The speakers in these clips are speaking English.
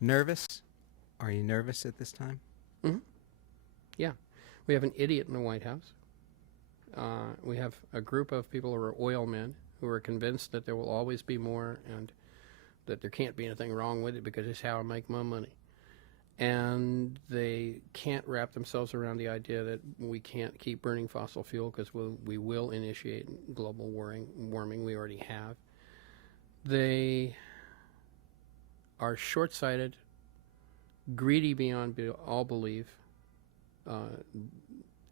Nervous? Are you nervous at this time? Hmm. Yeah. We have an idiot in the White House. We have a group of people who are oil men who are convinced that there will always be more and that there can't be anything wrong with it because it's how I make my money. And they can't wrap themselves around the idea that we can't keep burning fossil fuel because we will initiate global warming. We already have. They are short-sighted, greedy beyond all belief.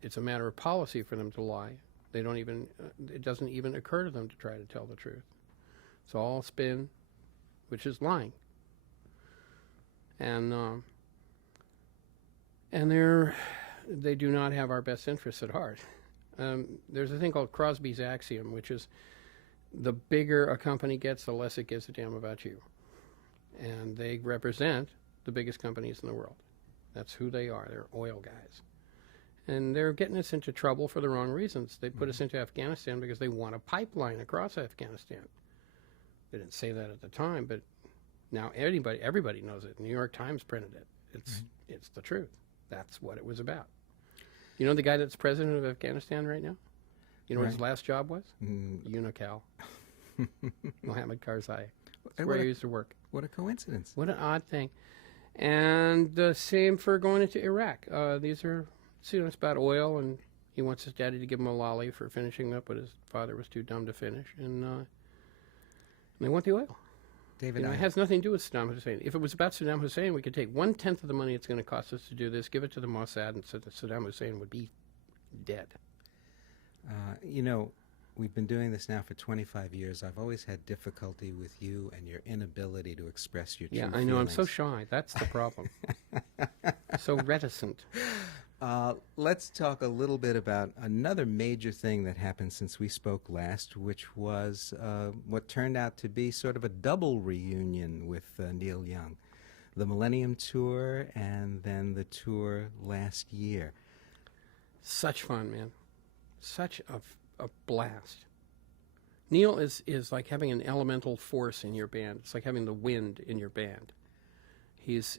It's a matter of policy for them to lie. They don't even, it doesn't even occur to them to try to tell the truth. It's all spin, which is lying. And they do not have our best interests at heart. There's a thing called Crosby's axiom, which is the bigger a company gets, the less it gives a damn about you. And they represent the biggest companies in the world. That's who they are. They're oil guys. And they're getting us into trouble for the wrong reasons. They put us into Afghanistan because they want a pipeline across Afghanistan. They didn't say that at the time, but now everybody knows it. The New York Times printed it. It's the truth. That's what it was about. You know the guy that's president of Afghanistan right now? You know what his last job was? Unical. Mohammed Karzai. That's where he used to work. What a coincidence. What an odd thing. And the same for going into Iraq. These are, it's about oil, and he wants his daddy to give him a lolly for finishing up, but his father was too dumb to finish. And they want the oil. David, it has nothing to do with Saddam Hussein. If it was about Saddam Hussein, we could take 1/10 of the money it's going to cost us to do this, give it to the Mossad, and Saddam Hussein would be dead. You know, we've been doing this now for 25 years. I've always had difficulty with you and your inability to express your true feelings. feelings. I'm so shy. That's the problem. So reticent. Let's talk a little bit about another major thing that happened since we spoke last, which was what turned out to be sort of a double reunion with Neil Young. The Millennium Tour and then the tour last year. Such fun, man. Such a blast. Neil is like having an elemental force in your band. It's like having the wind in your band. He's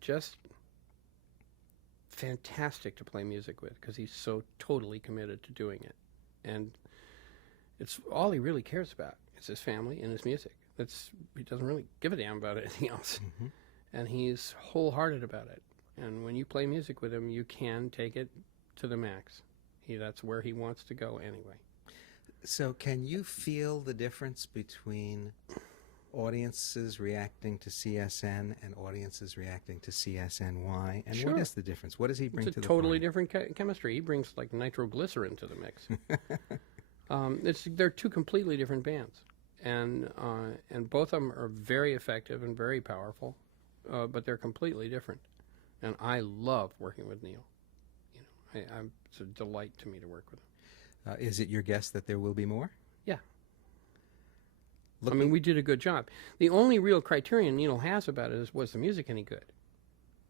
just fantastic to play music with because he's so totally committed to doing it. And it's all he really cares about. It's his family and his music. He doesn't really give a damn about anything else. And he's wholehearted about it. And when you play music with him, you can take it to the max. That's where he wants to go anyway. So can you feel the difference between audiences reacting to CSN and audiences reacting to CSNY? And Sure. What is the difference? What does he bring to the It's a totally party? different chemistry. He brings like nitroglycerin to the mix. They're two completely different bands. And both of them are very effective and very powerful, but they're completely different. And I love working with Neil. It's a delight to me to work with him. Is it your guess that there will be more? Yeah. I mean, we did a good job. The only real criterion Neil has about it is, was the music any good?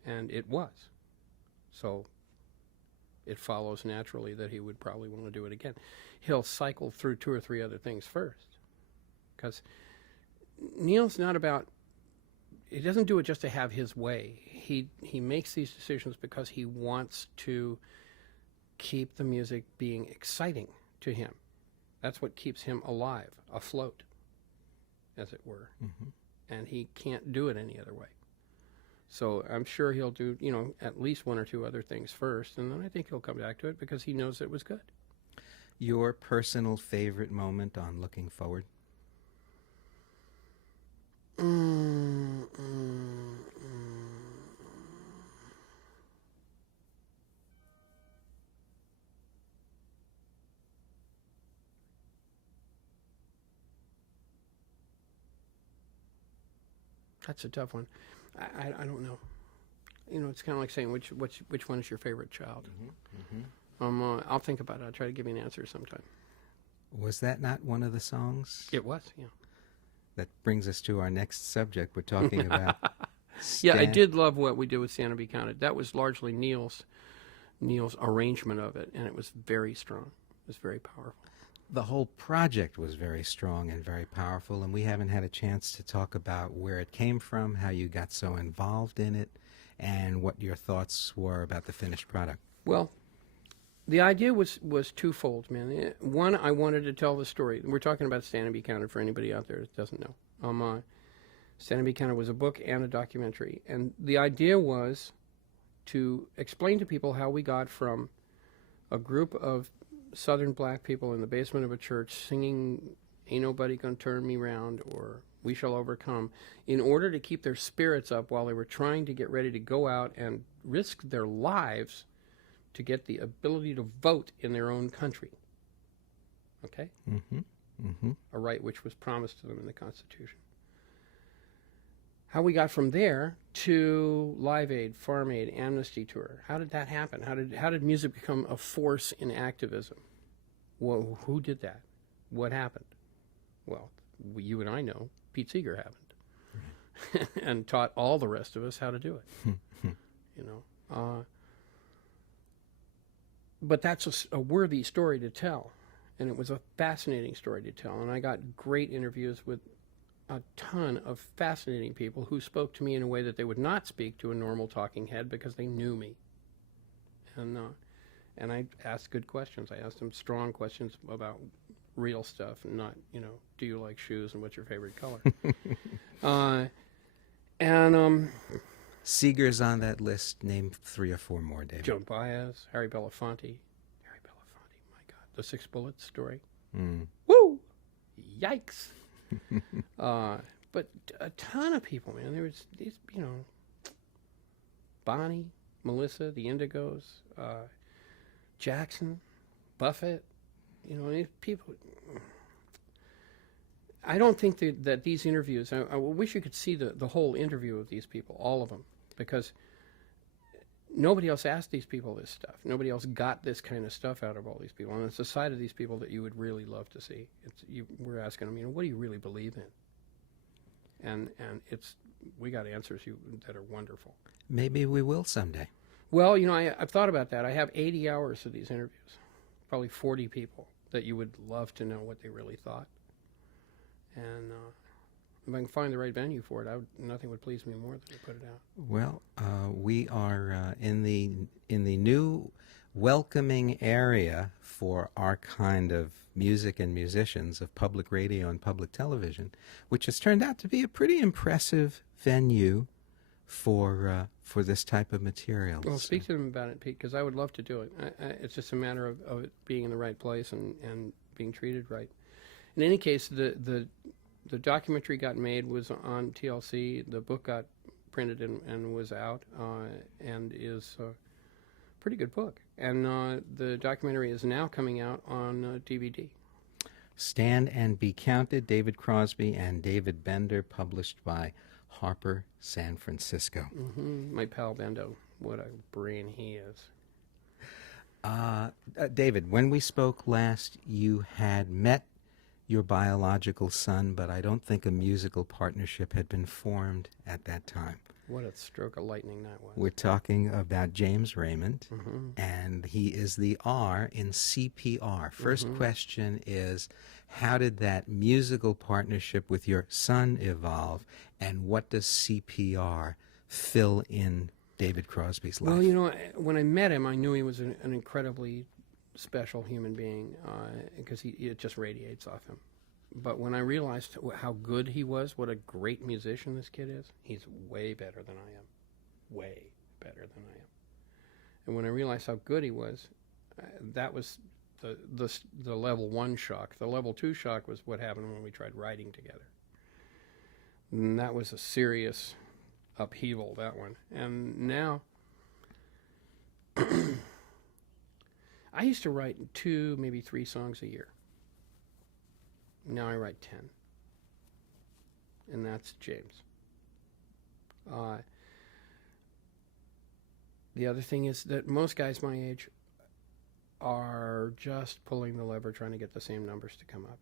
And it was. So it follows naturally that he would probably want to do it again. He'll cycle through 2 or 3 other things first. Because Neil's not about, he doesn't do it just to have his way. He makes these decisions because he wants to keep the music being exciting to him. That's what keeps him alive, afloat, as it were. And he can't do it any other way. So I'm sure he'll do, at least 1 or 2 other things first, and then I think he'll come back to it because he knows it was good. Your personal favorite moment on Looking Forward? That's a tough one. I don't know. It's kind of like saying which one is your favorite child. I'll think about it. I'll try to give you an answer sometime. Was that not one of the songs? It was, yeah. That brings us to our next subject. We're talking about Yeah, I did love what we did with Santa Be Counted. That was largely Neil's arrangement of it, and it was very strong. It was very powerful. the whole project was very strong and very powerful, and we haven't had a chance to talk about where it came from, how you got so involved in it, and what your thoughts were about the finished product. Well, the idea was twofold, man. One, I wanted to tell the story. We're talking about Stand and Be Counted for anybody out there that doesn't know. Stand and Be Counted was a book and a documentary, and the idea was to explain to people how we got from a group of Southern black people in the basement of a church singing "Ain't Nobody Gonna Turn Me Round" or "We Shall Overcome" in order to keep their spirits up while they were trying to get ready to go out and risk their lives to get the ability to vote in their own country. Okay? Mm-hmm. Mm-hmm. A right which was promised to them in the Constitution. How we got from there to Live Aid, Farm Aid, Amnesty Tour. How did that happen? How did music become a force in activism? Well, who did that? What happened? Well, you and I know Pete Seeger happened, and taught all the rest of us how to do it. You know, but that's a worthy story to tell, and it was a fascinating story to tell. And I got great interviews with a ton of fascinating people who spoke to me in a way that they would not speak to a normal talking head because they knew me. And I asked good questions. I asked them strong questions about real stuff, and not, you know, do you like shoes and what's your favorite color? Seeger's on that list. Name 3 or 4 more, David. JOAN Baez, Harry Belafonte, my God, the 6 Bullets story. Mm. Woo! Yikes! But a ton of people, man. There was these, you know, Bonnie, Melissa, the Indigos, Jackson, Buffett, you know, these people. I don't think that these interviews, I wish you could see the whole interview of these people, all of them, because nobody else asked these people this stuff. Nobody else got this kind of stuff out of all these people. And it's the side of these people that you would really love to see. We're asking them, you know, what do you really believe in? And we got answers that are wonderful. Maybe we will someday. Well, you know, I've thought about that. I have 80 hours of these interviews, probably 40 people that you would love to know what they really thought. And if I can find the right venue for it, nothing would please me more than to put it out. Well, we are in the new welcoming area for our kind of music and musicians of public radio and public television, which has turned out to be a pretty impressive venue for this type of material. Well, speak to them about it, Pete, because I would love to do it. It's just a matter of it being in the right place and being treated right. In any case, the documentary got made, was on TLC. The book got printed and was out, and is a pretty good book. And the documentary is now coming out on DVD. Stand and Be Counted, David Crosby and David Bender, published by Harper San Francisco. Mm-hmm. My pal Bendo, what a brain he is. David, when we spoke last, you had met your biological son, but I don't think a musical partnership had been formed at that time. What a stroke of lightning that was. We're talking about James Raymond, mm-hmm. and he is the R in CPR. First mm-hmm. question is, how did that musical partnership with your son evolve, and what does CPR fill in David Crosby's life? Well, you know, when I met him, I knew he was an incredibly special human being, because it just radiates off him. But when I realized how good he was, what a great musician this kid is, he's way better than I am. Way better than I am. And when I realized how good he was, that was the level 1 shock. The level 2 shock was what happened when we tried writing together. And that was a serious upheaval, that one. And now I used to write 2, maybe 3 songs a year. Now I write 10. And that's James. The other thing is that most guys my age are just pulling the lever trying to get the same numbers to come up.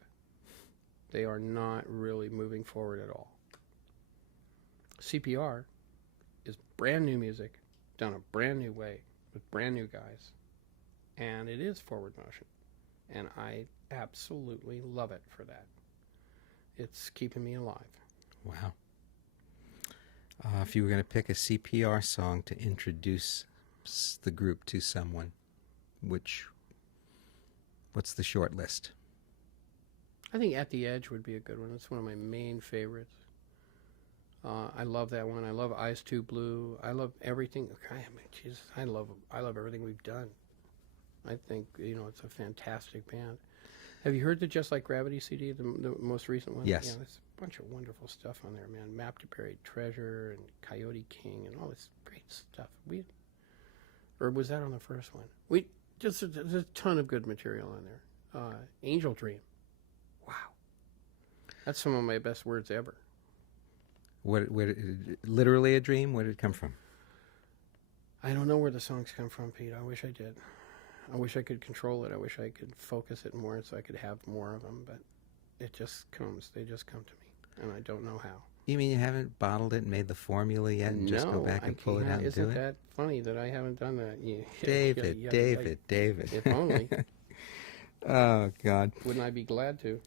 They are not really moving forward at all. CPR is brand new music, done a brand new way, with brand new guys. And it is forward motion. And I absolutely love it for that. It's keeping me alive. Wow. If you were going to pick a CPR song to introduce the group to someone, what's the short list? I think At the Edge would be a good one. It's one of my main favorites. I love that one. I love Eyes Too Blue. I love everything. I mean, Jesus, I love everything we've done. I think, it's a fantastic band. Have you heard the Just Like Gravity CD, the most recent one? Yes. Yeah, there's a bunch of wonderful stuff on there, man. Map to Buried Treasure and Coyote King and all this great stuff. Or was that on the first one? There's a ton of good material on there. Angel Dream. Wow. That's some of my best words ever. Literally a dream? Where did it come from? I don't know where the songs come from, Pete. I wish I did. I wish I could control it. I wish I could focus it more so I could have more of them, but it just comes. They just come to me, and I don't know how. You mean you haven't bottled it and made the formula yet and just go back and pull it out and do it? Isn't that funny that I haven't done that? David. If only. Oh, God. Wouldn't I be glad to?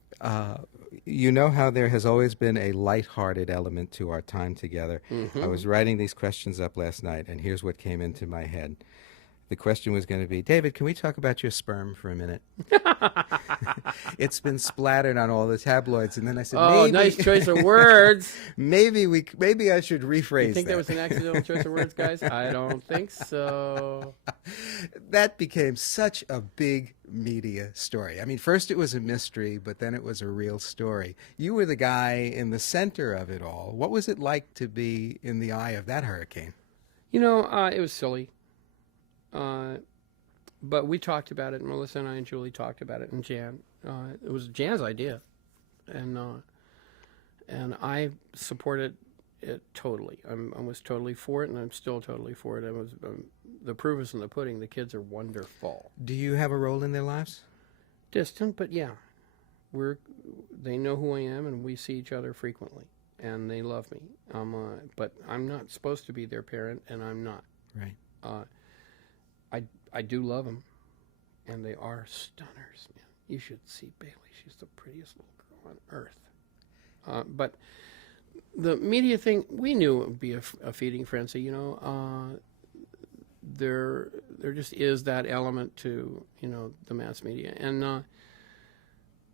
You know how there has always been a lighthearted element to our time together. Mm-hmm. I was writing these questions up last night, and here's what came into my head. The question was going to be, David, can we talk about your sperm for a minute? It's been splattered on all the tabloids, and then I said, "Oh, nice choice of words." Maybe I should rephrase. You think that was an accidental choice of words, guys? I don't think so. That became such a big media story. I mean, first it was a mystery, but then it was a real story. You were the guy in the center of it all. What was it like to be in the eye of that hurricane? It was silly. But we talked about it. Melissa and I and Julie talked about it, and Jan. It was Jan's idea, and I supported it totally. I was totally for it, and I'm still totally for it. The proof is in the pudding. The kids are wonderful. Do you have a role in their lives? Distant, but yeah, they know who I am, and we see each other frequently, and they love me. But I'm not supposed to be their parent, and I'm not. Right. I do love them, and they are stunners, man. You should see Bailey. She's the prettiest little girl on earth. But the media thing, we knew it would be a feeding frenzy, There just is that element to, the mass media. And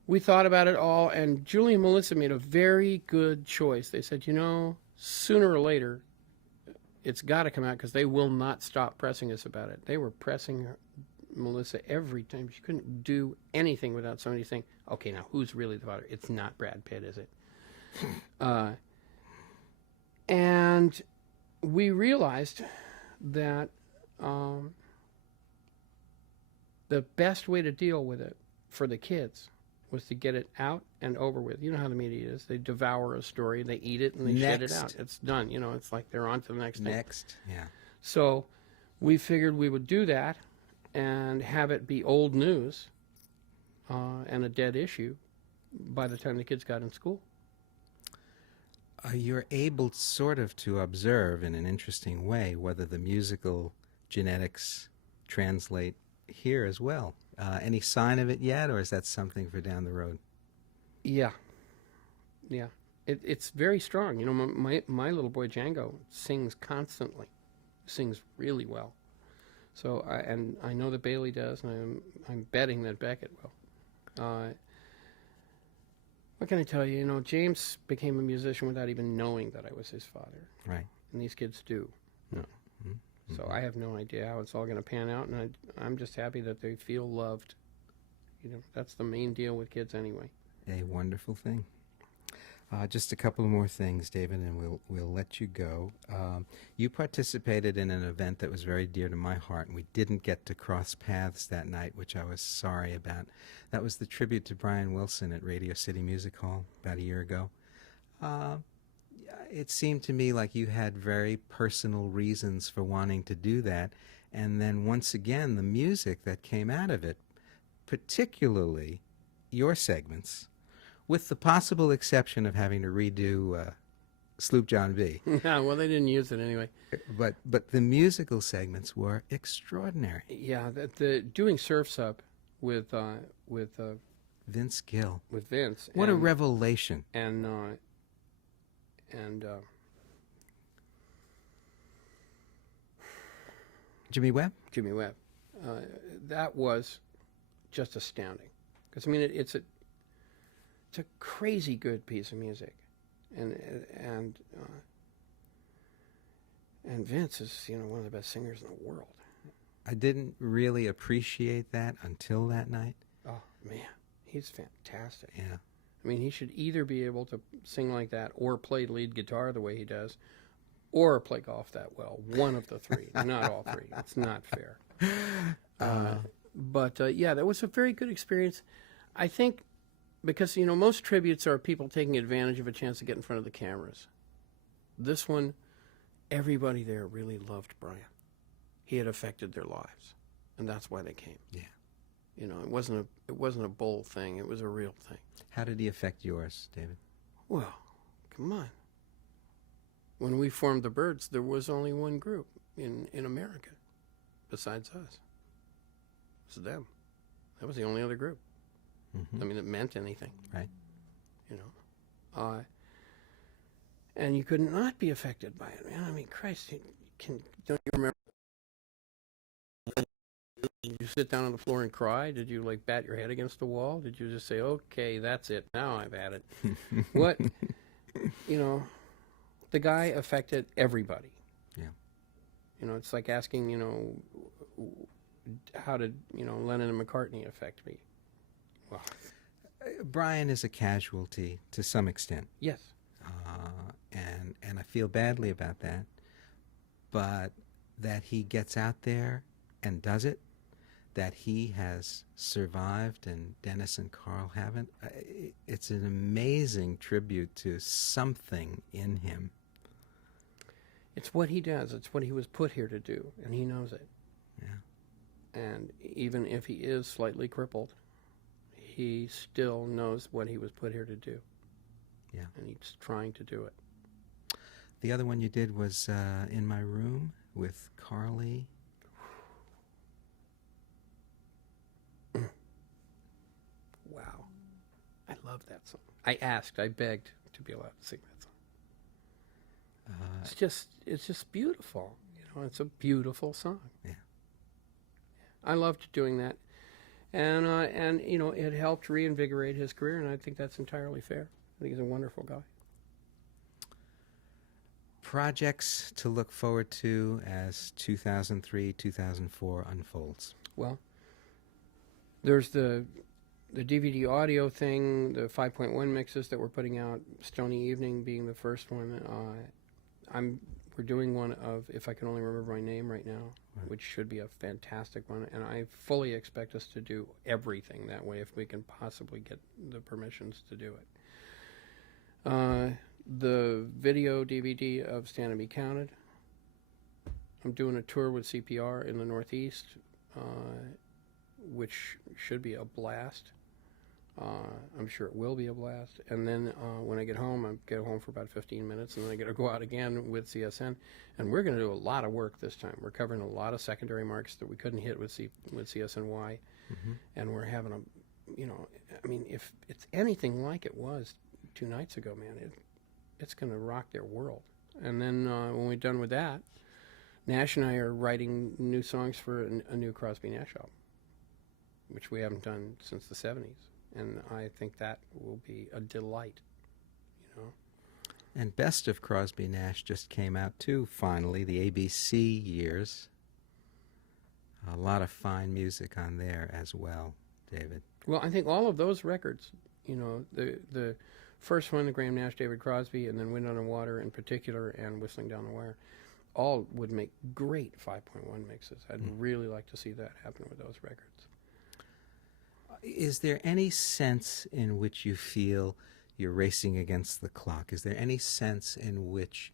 we thought about it all, and Julie and Melissa made a very good choice. They said, sooner or later, it's got to come out because they will not stop pressing us about it. They were pressing Melissa every time. She couldn't do anything without somebody saying, okay, now who's really the father? It's not Brad Pitt, is it? And we realized that the best way to deal with it for the kids was to get it out and over with. You know how the media is. They devour a story, they eat it, and they shit it out. It's done. It's like they're on to the next thing. Yeah. So we figured we would do that and have it be old news and a dead issue by the time the kids got in school. You're able sort of to observe in an interesting way whether the musical genetics translate here as well. Any sign of it yet, or is that something for down the road? Yeah. It's very strong. My little boy Django sings constantly, sings really well. So I know that Bailey does, and I'm betting that Beckett will. What can I tell you? James became a musician without even knowing that I was his father. Right. And these kids do. No. Mm-hmm. So I have no idea how it's all going to pan out, and I'm just happy that they feel loved. That's the main deal with kids anyway. A wonderful thing. Just a couple more things, David, and we'll let you go. You participated in an event that was very dear to my heart, and we didn't get to cross paths that night, which I was sorry about. That was the tribute to Brian Wilson at Radio City Music Hall about a year ago. It seemed to me like you had very personal reasons for wanting to do that, and then once again, the music that came out of it, particularly your segments, with the possible exception of having to redo Sloop John B. Well, they didn't use it anyway. But the musical segments were extraordinary. Yeah, the doing Surf's Up with Vince Gill. With Vince. What a revelation. And Jimmy Webb? Jimmy Webb. That was just astounding. Because, I mean, it's a crazy good piece of music. And Vince is, you know, one of the best singers in the world. I didn't really appreciate that until that night. Oh, man. He's fantastic. Yeah. I mean, he should either be able to sing like that or play lead guitar the way he does or play golf that well. One of the three. Not all three. It's not fair. But yeah, that was a very good experience. I think because, you know, most tributes are people taking advantage of a chance to get in front of the cameras. This one, everybody there really loved Brian. He had affected their lives, and that's why they came. Yeah. You know, it wasn't a bull thing. It was a real thing. How did he affect yours, David? Well, come on. When we formed the Byrds, there was only one group in America besides us. It was them. That was the only other group. Mm-hmm. I mean, it meant anything. Right. You know. And you could not be affected by it, man. I mean, Christ, don't you remember? Did you sit down on the floor and cry? Did you, like, bat your head against the wall? Did you just say, okay, that's it, now I've had it? What, you know, the guy affected everybody. Yeah. You know, it's like asking, you know, how did, you know, Lennon and McCartney affect me? Well, Brian is a casualty to some extent. yes. And I feel badly about that. But that he gets out there and does it, that he has survived and Dennis and Carl haven't, it's an amazing tribute to something in him. It's what he does. It's what he was put here to do, and he knows it. Yeah. And even if he is slightly crippled, he still knows what he was put here to do. Yeah. And he's trying to do it. The other one you did was In My Room with Carly. Wow. I love that song. I begged to be allowed to sing that song. It's just beautiful. You know, it's a beautiful song. Yeah. I loved doing that. And you know, it helped reinvigorate his career, and I think that's entirely fair. I think he's a wonderful guy. Projects to look forward to as 2003, 2004 unfolds. Well, there's the DVD audio thing, the 5.1 mixes that we're putting out, Stony Evening being the first one. We're doing one of If I Can Only Remember My Name right now, right, which should be a fantastic one, and I fully expect us to do everything that way if we can possibly get the permissions to do it. The video DVD of Stand and Be Counted. I'm doing a tour with CPR in the Northeast, which should be a blast. I'm sure it will be a blast. And then when I get home for about 15 minutes, and then I get to go out again with CSN. And we're going to do a lot of work this time. We're covering a lot of secondary markets that we couldn't hit with CSNY. Mm-hmm. And we're having a, you know, I mean, if it's anything like it was 2 nights ago, man, it's going to rock their world. And then when we're done with that, Nash and I are writing new songs for a new Crosby Nash album, which we haven't done since the 70s. And I think that will be a delight, you know. And Best of Crosby Nash just came out too, finally, the ABC years. A lot of fine music on there as well, David. Well, I think all of those records, you know, the first one, the Graham Nash, David Crosby, and then Wind on the Water in particular, and Whistling Down the Wire, all would make great 5.1 mixes. I'd really like to see that happen with those records. Is there any sense in which you feel you're racing against the clock? Is there any sense in which...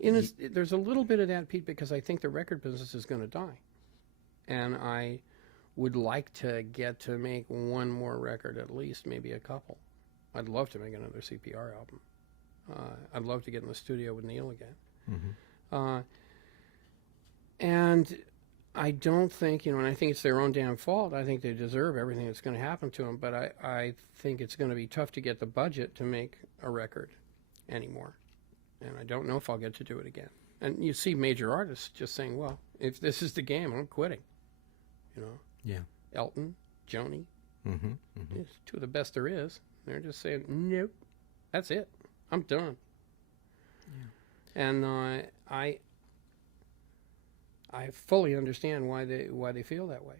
There's a little bit of that, Pete, because I think the record business is going to die. And I would like to get to make one more record, at least, maybe a couple. I'd love to make another CPR album. I'd love to get in the studio with Neil again. Mm-hmm. And I don't think, and I think it's their own damn fault. I think they deserve everything that's going to happen to them, but I think it's going to be tough to get the budget to make a record anymore. And I don't know if I'll get to do it again. And you see major artists just saying, well, if this is the game, I'm quitting. Yeah. Elton, Joni, Mm-hmm. Mm-hmm. it's two of the best there is. They're just saying, nope, that's it. I'm done. Yeah. And I fully understand why they feel that way.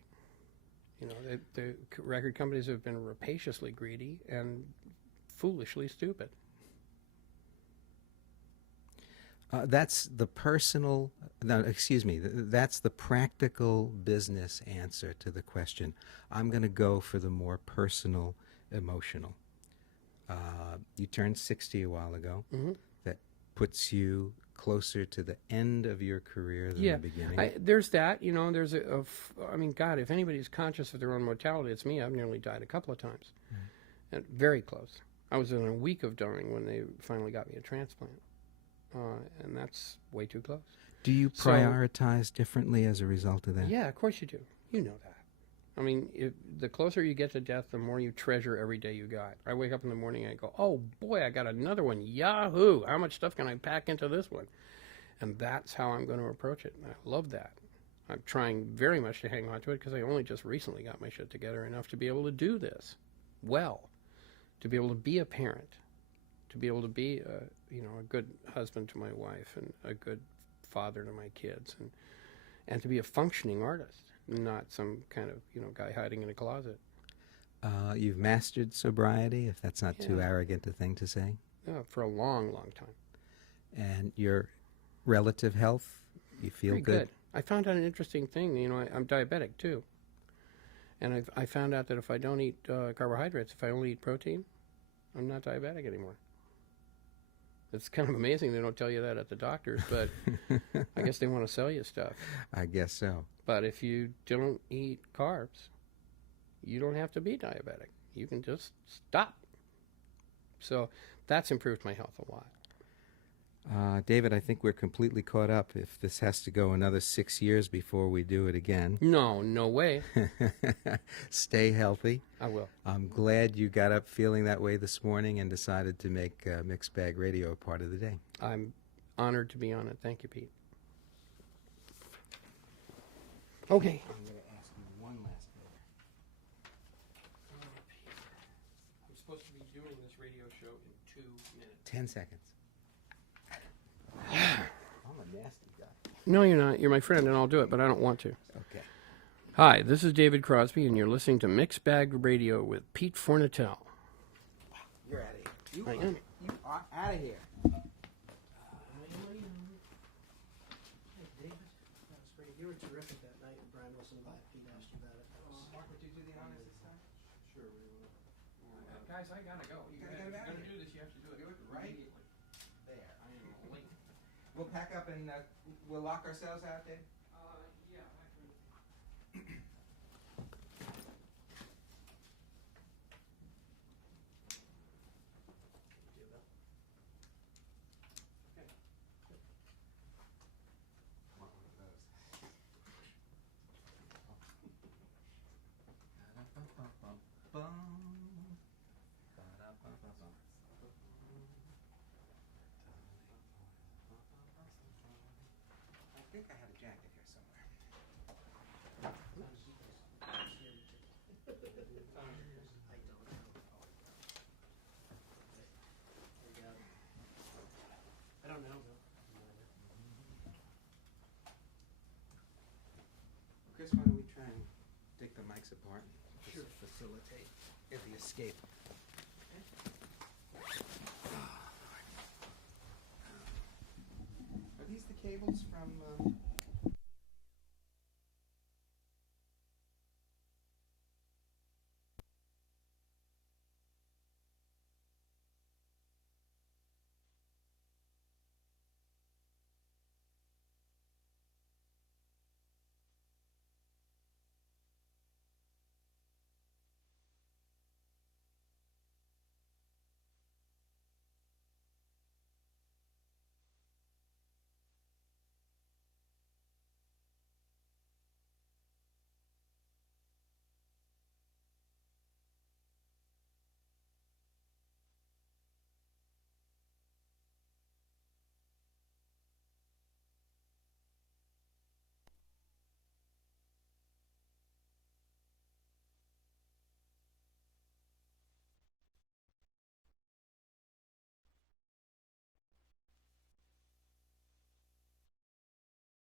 The record companies have been rapaciously greedy and foolishly stupid. That's the personal, no, excuse me, that's the practical business answer to the question. I'm going to go for the more personal, emotional. You turned 60 a while ago. Mm-hmm. That puts you closer to the end of your career than the beginning. There's that, there's I mean, God, if anybody's conscious of their own mortality, it's me. I've nearly died a couple of times. Mm-hmm. And very close. I was in a week of dying when they finally got me a transplant. And that's way too close. Do you prioritize differently as a result of that? Yeah, of course you do. You know that. I mean, the closer you get to death, the more you treasure every day you got. I wake up in the morning and I go, oh boy, I got another one. Yahoo! How much stuff can I pack into this one? And that's how I'm going to approach it. And I love that. I'm trying very much to hang on to it because I only just recently got my shit together enough to be able to do this well, to be able to be a parent, to be able to be a good husband to my wife and a good father to my kids, and to be a functioning artist, not some kind of guy hiding in a closet. You've mastered sobriety, if that's not too arrogant a thing to say. Yeah, for a long, long time. And your relative health, you feel Pretty good? I found out an interesting thing. I'm diabetic too, and I found out that if I don't eat carbohydrates, if I only eat protein, I'm not diabetic anymore. It's kind of amazing they don't tell you that at the doctors, but I guess they want to sell you stuff. I guess so. But if you don't eat carbs, you don't have to be diabetic. You can just stop. So that's improved my health a lot. David, I think we're completely caught up. If this has to go another 6 years before we do it again. No way. Stay healthy. I will. I'm glad you got up feeling that way this morning and decided to make Mixed Bag Radio a part of the day. I'm honored to be on it. Thank you, Pete. Okay. I'm going to ask you one last favor. I'm supposed to be doing this radio show in 2 minutes. 10 seconds. I'm a nasty guy. No, you're not. You're my friend, and I'll do it, but I don't want to. Okay. Hi, this is David Crosby, and you're listening to Mixed Bag Radio with Pete Fornatale. You're out of here. You are out of here. David, that was great. You were terrific that night, and Brian was so glad Pete asked you about it. Mark, would you do the honors this time? Sure, we will. Guys, I gotta go. You gotta get out of do here. this, you have to do it Right immediately. there. I am late. We'll pack up and we'll lock ourselves out, Dave? Yeah, I think I have a jacket here somewhere. I don't know. Chris, why don't we try and take the mics apart and Sure. facilitate the escape? Are these the cables from